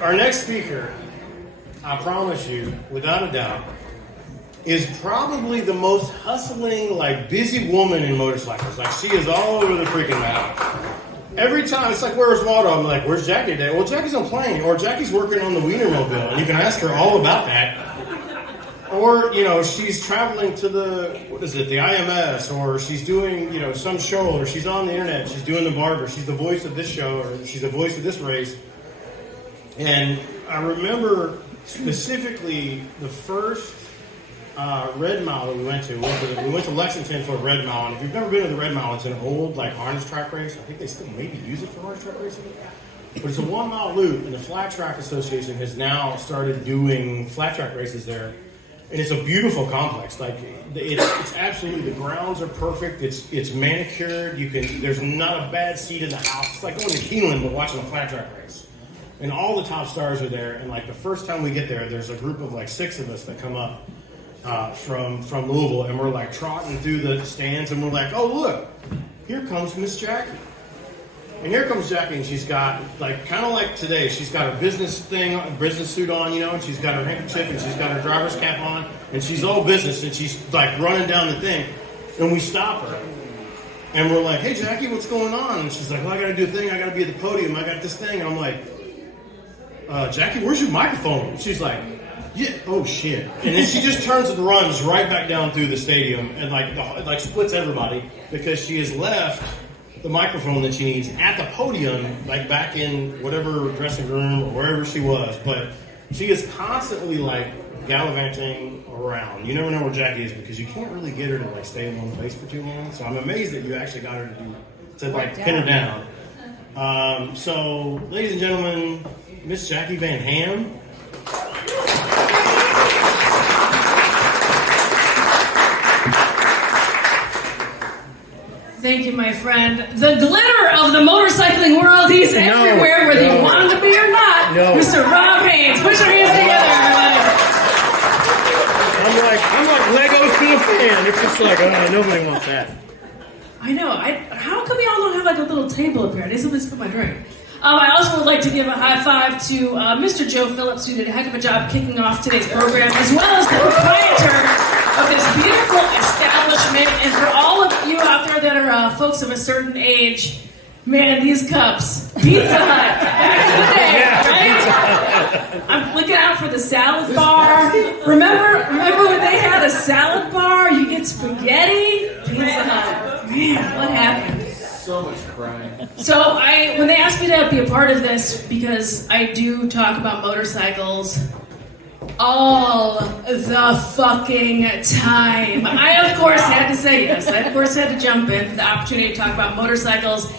Our next speaker, I promise you, without a doubt, is probably the most hustling, busy woman in motorcycles. She is all over the freaking map. Every time, it's like, where's Waldo? I'm like, where's Jacqui today? Well, Jackie's on plane, or Jackie's working on the Wienermobile, and you can ask her all about that. Or, she's traveling to the IMS, or she's doing, some show, or she's on the internet, she's doing the barber, she's the voice of this show, or she's the voice of this race. And I remember specifically the first Red Mile that we went to. We went to Lexington for a Red Mile, and if you've never been to the Red Mile, it's an old, harness track race. I think they still maybe use it for harness track racing. But it's a 1 mile loop, and the Flat Track Association has now started doing flat track races there. And it's a beautiful complex. It's absolutely, the grounds are perfect. It's manicured. There's not a bad seat in the house. It's like going to Keeneland but watching a flat track race. And all the top stars are there. And the first time we get there, there's a group of 6 of us that come up from Louisville, and we're trotting through the stands, and we're like, oh look, here comes Miss Jacqui. And here comes Jacqui, and she's got, kind of like today, she's got her business suit on, and she's got her handkerchief, and she's got her driver's cap on, and she's all business, and she's, running down the thing. And we stop her. And we're like, hey, Jacqui, what's going on? And she's like, well, I got to do a thing. I got to be at the podium. I got this thing. And I'm like, Jacqui, where's your microphone? And she's like, yeah, oh, shit. And then she just turns and runs right back down through the stadium and, splits everybody because she has left the microphone that she needs at the podium, back in whatever dressing room or wherever she was. But she is constantly gallivanting around. You never know where Jacqui is because you can't really get her to stay in one place for too long. So I'm amazed that you actually got her to pin her down. So, ladies and gentlemen, Miss Jacqui Van Ham. Thank you, my friend. The glitter of the motorcycling world. He's everywhere, whether you want him to be or not. Mr. Rob Haynes. Put your hands together, everybody. I'm like Legos to a fan. It's just nobody wants that. I know. How come we all don't have a little table up here? I need something to put my drink. I also would like to give a high five to Mr. Joe Phillips, who did a heck of a job kicking off today's program, as well as the proprietor of this beautiful establishment. And for all of you out there that are folks of a certain age, man, these cups, Pizza Hut, back in the day, right? I'm looking out for the salad bar. Remember when they had a salad bar? You get spaghetti, Pizza Hut. Man, what happened? So much crying. So when they asked me to be a part of this, because I do talk about motorcycles all the fucking time, I of course had to say yes. I of course had to jump in for the opportunity to talk about motorcycles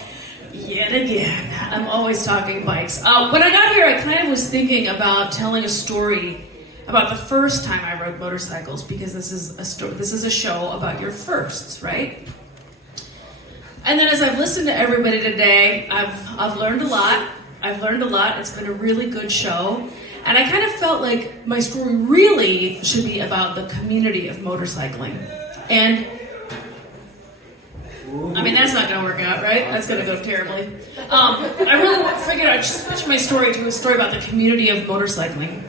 yet again. I'm always talking bikes. When I got here, I kind of was thinking about telling a story about the first time I rode motorcycles, because this is a show about your firsts, right? And then as I've listened to everybody today, I've learned a lot. It's been a really good show. And I kind of felt like my story really should be about the community of motorcycling. And, that's not going to work out, right? That's going to go terribly. I really figured I'd switch my story to a story about the community of motorcycling.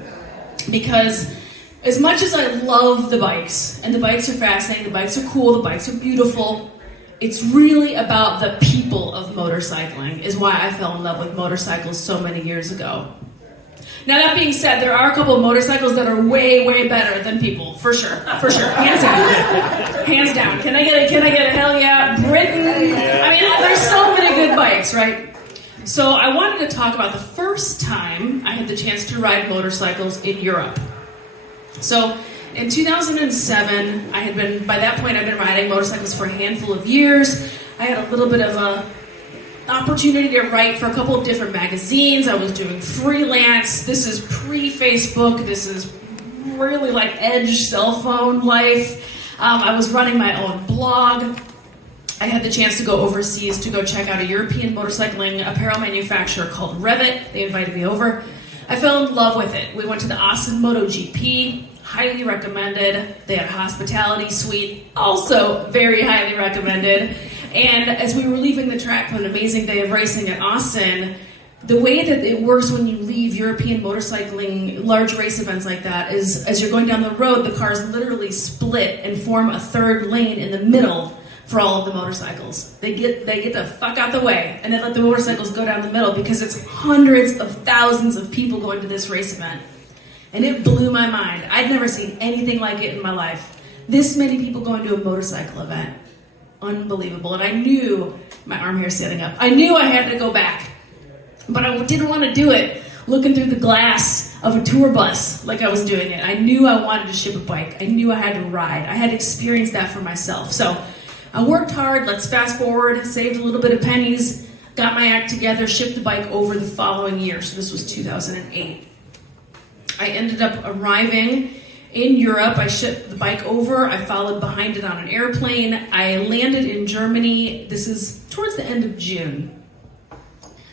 Because as much as I love the bikes, and the bikes are fascinating, the bikes are cool, the bikes are beautiful, it's really about the people of motorcycling is why I fell in love with motorcycles so many years ago. Now, that being said, there are a couple of motorcycles that are way, way better than people, for sure, hands down. Can I get a hell yeah? Britain. There's so many good bikes, right? So I wanted to talk about the first time I had the chance to ride motorcycles in Europe. So in 2007, by that point, I'd been riding motorcycles for a handful of years. I had a little bit of a opportunity to write for a couple of different magazines. I was doing freelance. This is pre-Facebook. This is really edge cell phone life. I was running my own blog. I had the chance to go overseas to go check out a European motorcycling apparel manufacturer called Revit. They invited me over. I fell in love with it. We went to the Austin MotoGP. Highly recommended. They had a hospitality suite. Also very highly recommended. And as we were leaving the track for an amazing day of racing at Austin, the way that it works when you leave European motorcycling, large race events like that, is as you're going down the road, the cars literally split and form a third lane in the middle for all of the motorcycles. They get the fuck out the way, and they let the motorcycles go down the middle because it's hundreds of thousands of people going to this race event. And it blew my mind. I'd never seen anything like it in my life. This many people going to a motorcycle event. Unbelievable. And I knew, my arm hair standing up, I knew I had to go back. But I didn't want to do it looking through the glass of a tour bus like I was doing it. I knew I wanted to ship a bike. I knew I had to ride. I had to experience that for myself. So I worked hard. Let's fast forward, saved a little bit of pennies, got my act together, shipped the bike over the following year. So this was 2008. I ended up arriving in Europe. I shipped the bike over. I followed behind it on an airplane. I landed in Germany. This is towards the end of June.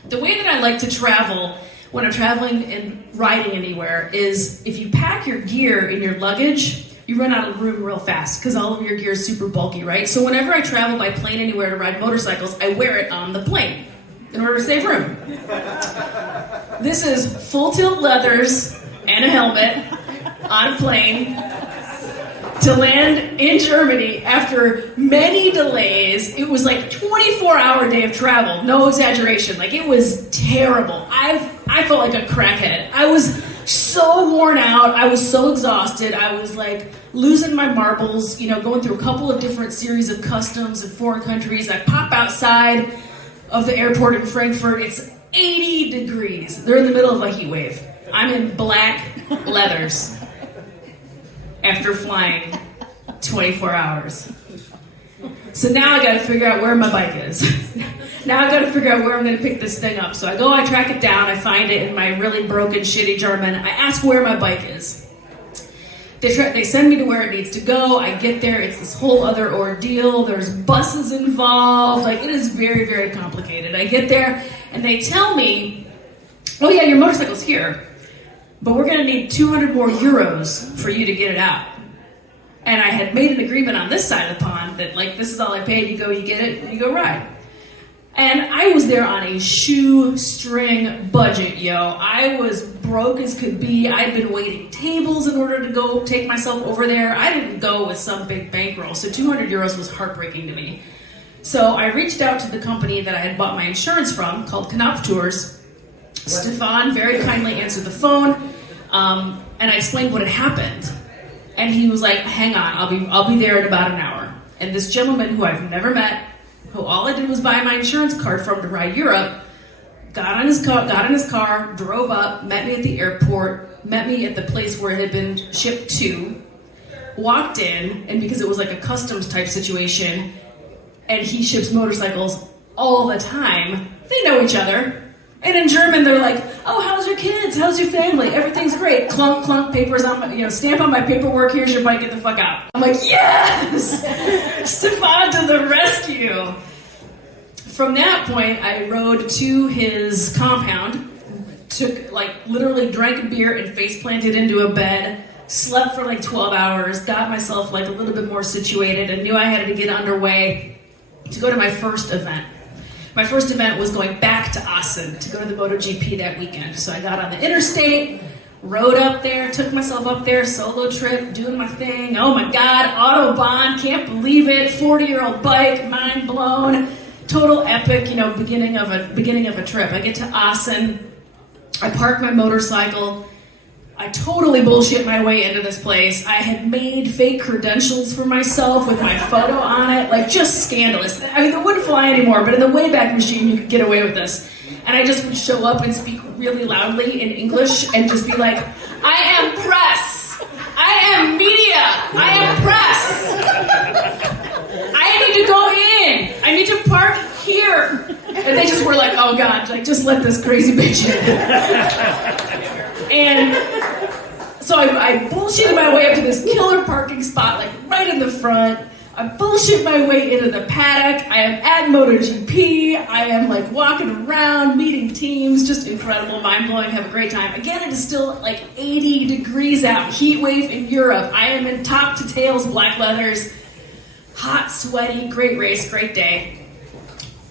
The way that I like to travel when I'm traveling and riding anywhere is if you pack your gear in your luggage, you run out of room real fast because all of your gear is super bulky, right? So whenever I travel by plane anywhere to ride motorcycles, I wear it on the plane in order to save room. This is full tilt leathers and a helmet on a plane to land in Germany after many delays. It was like a 24-hour day of travel, no exaggeration. Like, it was terrible. I felt like a crackhead. I was so worn out. I was so exhausted. I was like losing my marbles, going through a couple of different series of customs in foreign countries. I pop outside of the airport in Frankfurt. It's 80 degrees. They're in the middle of a heat wave. I'm in black leathers after flying 24 hours. So now I gotta figure out where my bike is. Now I gotta figure out where I'm gonna pick this thing up. So I track it down, I find it in my really broken, shitty German. I ask where my bike is. They send me to where it needs to go. I get there, it's this whole other ordeal. There's buses involved. Like, it is very, very complicated. I get there and they tell me, oh yeah, your motorcycle's here, but we're gonna need 200 more euros for you to get it out. And I had made an agreement on this side of the pond that, like, this is all I paid, you go, you get it, and you go ride. And I was there on a shoestring budget, yo. I was broke as could be. I'd been waiting tables in order to go take myself over there. I didn't go with some big bankroll, so 200 euros was heartbreaking to me. So I reached out to the company that I had bought my insurance from, called Knopf Tours. Stefan very kindly answered the phone, and I explained what had happened. And he was like, hang on, I'll be there in about an hour. And this gentleman who I've never met, who all I did was buy my insurance card from to ride Europe, got in his car, drove up, met me at the airport, met me at the place where it had been shipped to, walked in, and because it was like a customs type situation, and he ships motorcycles all the time, they know each other. And in German, they're like, oh, how's your kids? How's your family? Everything's great. Clunk, clunk, papers on my, stamp on my paperwork. Here's your bike. Get the fuck out. I'm like, yes! Stefan to the rescue. From that point, I rode to his compound, literally drank a beer and face planted into a bed, slept for like 12 hours, got myself like a little bit more situated, and knew I had to get underway to go to my first event. My first event was going back to Assen to go to the MotoGP that weekend. So I got on the interstate, rode up there, took myself up there, solo trip, doing my thing. Oh my God, Autobahn, can't believe it. 40-year-old bike, mind blown. Total epic, beginning of a trip. I get to Assen, I park my motorcycle. I totally bullshit my way into this place. I had made fake credentials for myself with my photo on it, like just scandalous. I mean, they wouldn't fly anymore, but in the Wayback Machine, you could get away with this. And I just would show up and speak really loudly in English and just be like, I am press. I am media. I am press. I need to go in. I need to park here. And they just were like, oh God, like just let this crazy bitch in. And so I bullshitted my way up to this killer parking spot, like right in the front. I bullshit my way into the paddock. I am at MotoGP. I am like walking around, meeting teams, just incredible, mind-blowing, have a great time. Again, it is still like 80 degrees out, heat wave in Europe. I am in top to tails, black leathers, hot, sweaty, great race, great day.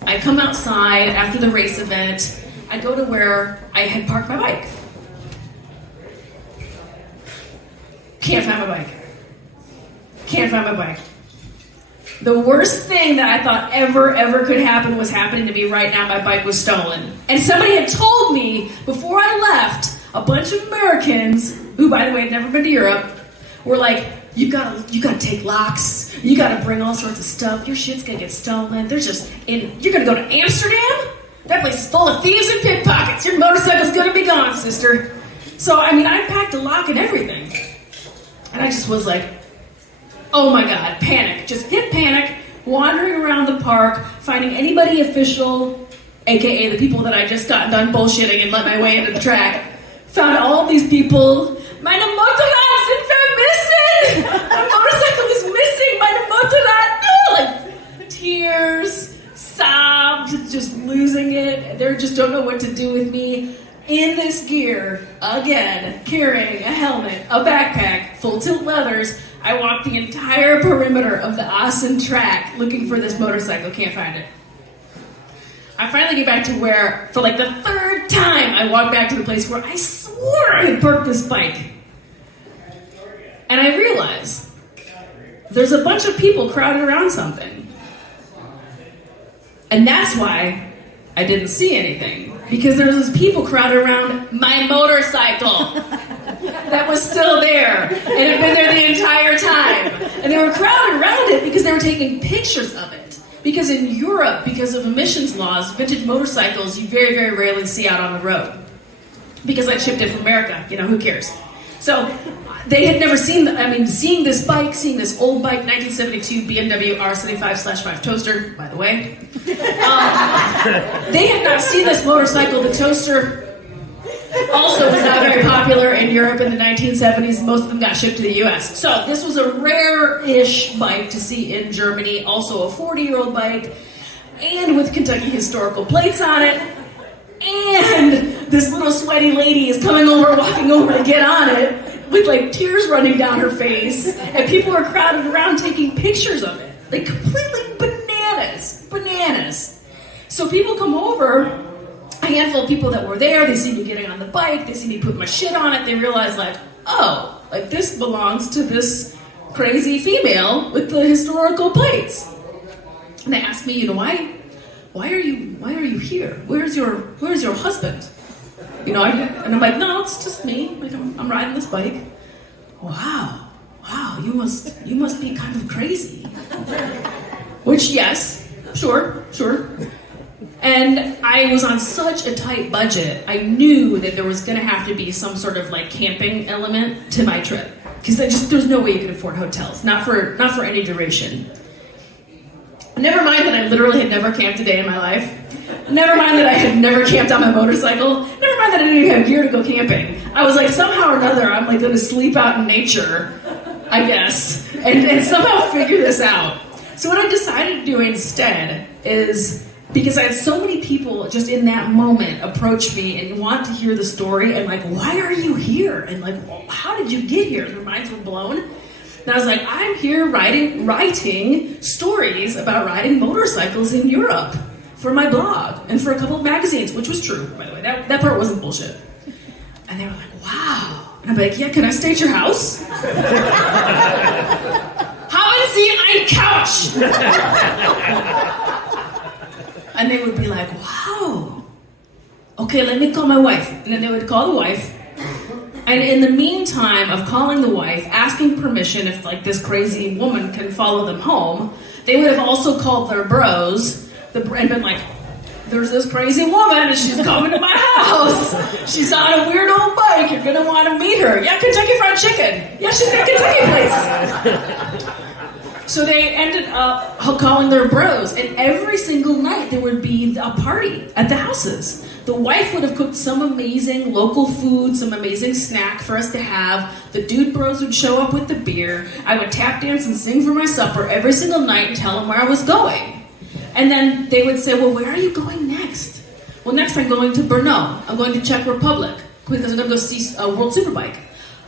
I come outside after the race event, I go to where I had parked my bike. Can't find my bike. Can't find my bike. The worst thing that I thought ever could happen was happening to me right now. My bike was stolen. And somebody had told me before I left, a bunch of Americans, who by the way had never been to Europe, were like, you gotta take locks, you gotta bring all sorts of stuff, your shit's gonna get stolen, you're gonna go to Amsterdam? That place is full of thieves and pickpockets, your motorcycle's gonna be gone, sister. So, I packed a lock and everything. And I just was like, oh my God, panic. Just hit panic, wandering around the park, finding anybody official, aka the people that I just got done bullshitting and let my way into the track. Found all these people. Meine Motorrad sind vermissen! My motorcycle is missing! Meine Motorrad! No! Like, tears, sobbed, just losing it. They just don't know what to do with me. In this gear, again, carrying a helmet, a backpack, full tilt leathers, I walked the entire perimeter of the Assen track looking for this motorcycle. Can't find it. I finally get back to where, for like the third time, I walk back to the place where I swore I had parked this bike. And I realize there's a bunch of people crowded around something. And that's why I didn't see anything. Because there was people crowded around my motorcycle that was still there and had been there the entire time. And they were crowded around it because they were taking pictures of it. Because in Europe, because of emissions laws, vintage motorcycles you very, very rarely see out on the road. Because I shipped it from America, who cares? So they had never seen, seeing this bike, seeing this old bike, 1972 BMW R75/5 Toaster, by the way. They had not seen this motorcycle. The Toaster also was not very popular in Europe in the 1970s. Most of them got shipped to the US. So this was a rare-ish bike to see in Germany. Also a 40-year-old bike. And with Kentucky historical plates on it. And this little sweaty lady is coming over, walking over to get on it, with like tears running down her face, and people are crowded around taking pictures of it. Like completely bananas. So people come over, a handful of people that were there, they see me getting on the bike, they see me put my shit on it, they realize like, oh, like this belongs to this crazy female with the historical plates. And they ask me, why are you here? Where's your husband? And I'm like, no, it's just me. Like I'm riding this bike. Wow, you must be kind of crazy. Which, yes, sure. And I was on such a tight budget, I knew that there was gonna have to be some sort of like camping element to my trip. Because there's no way you could afford hotels, not for any duration. Never mind that I literally had never camped a day in my life. Never mind that I had never camped on my motorcycle. Never mind that I didn't even have gear to go camping. I was like, somehow or another, I'm like going to sleep out in nature, I guess, and somehow figure this out. So what I decided to do instead is, because I had so many people just in that moment approach me and want to hear the story and like, why are you here? And like, how did you get here? Their minds were blown. And I was like, I'm here writing stories about riding motorcycles in Europe for my blog and for a couple of magazines, which was true, by the way. That part wasn't bullshit. And they were like, wow. And I'm like, yeah, can I stay at your house? Haben Sie ein Couch? And they would be like, wow. Okay, let me call my wife. And then they would call the wife. And in the meantime of calling the wife, asking permission if like this crazy woman can follow them home, they would have also called their bros and been like, there's this crazy woman and she's coming to my house. She's on a weird old bike. You're going to want to meet her. Yeah, Kentucky Fried Chicken. Yeah, she's got Kentucky plates. So they ended up calling their bros, and every single night there would be a party at the houses. The wife would have cooked some amazing local food, some amazing snack for us to have. The dude bros would show up with the beer. I would tap dance and sing for my supper every single night and tell them where I was going. And then they would say, well, where are you going next? Well, next I'm going to Brno. I'm going to Czech Republic because I'm going to go see World Superbike.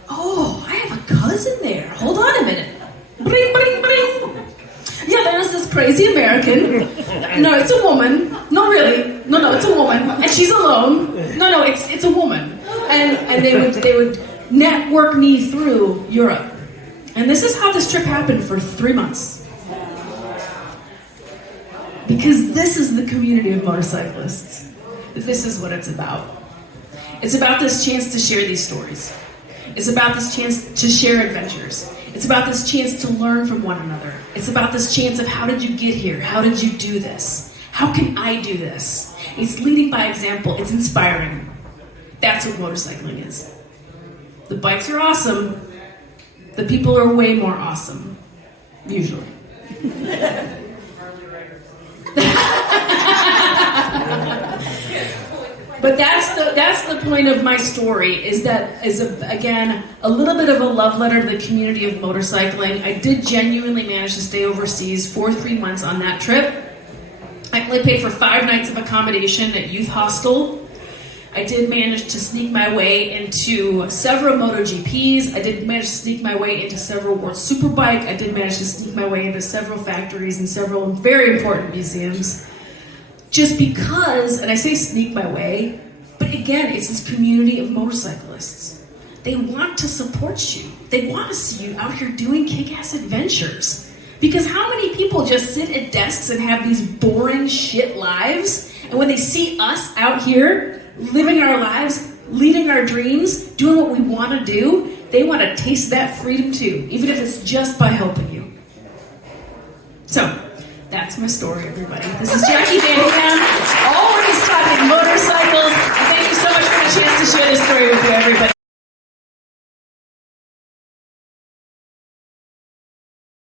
Oh, I have a cousin there. Hold on a minute. Bring, bring, bring. Yeah, there's this crazy American. No, it's a woman. No, really. No, it's a woman. And she's alone. No, it's a woman. And they would network me through Europe. And this is how this trip happened for 3 months. Because this is the community of motorcyclists. This is what it's about. It's about this chance to share these stories. It's about this chance to share adventures. It's about this chance to learn from one another. It's about this chance of how did you get here? How did you do this? How can I do this? It's leading by example. It's inspiring. That's what motorcycling is. The bikes are awesome. The people are way more awesome. Usually. But that's the point of my story, is that again a little bit of a love letter to the community of motorcycling. I did genuinely manage to stay overseas for 3 months on that trip. I only paid for 5 nights of accommodation at youth hostel. I did manage to sneak my way into several MotoGPs. I did manage to sneak my way into several World Superbike. I did manage to sneak my way into several factories and several very important museums. Just because, and I say sneak my way, but again, it's this community of motorcyclists. They want to support you. They want to see you out here doing kick-ass adventures. Because how many people just sit at desks and have these boring shit lives, and when they see us out here living our lives, leading our dreams, doing what we want to do, they want to taste that freedom too, even if it's just by helping you. So, that's my story, everybody. This is Jacqui Van Ham, always talking motorcycles. Thank you so much for the chance to share this story with you, everybody.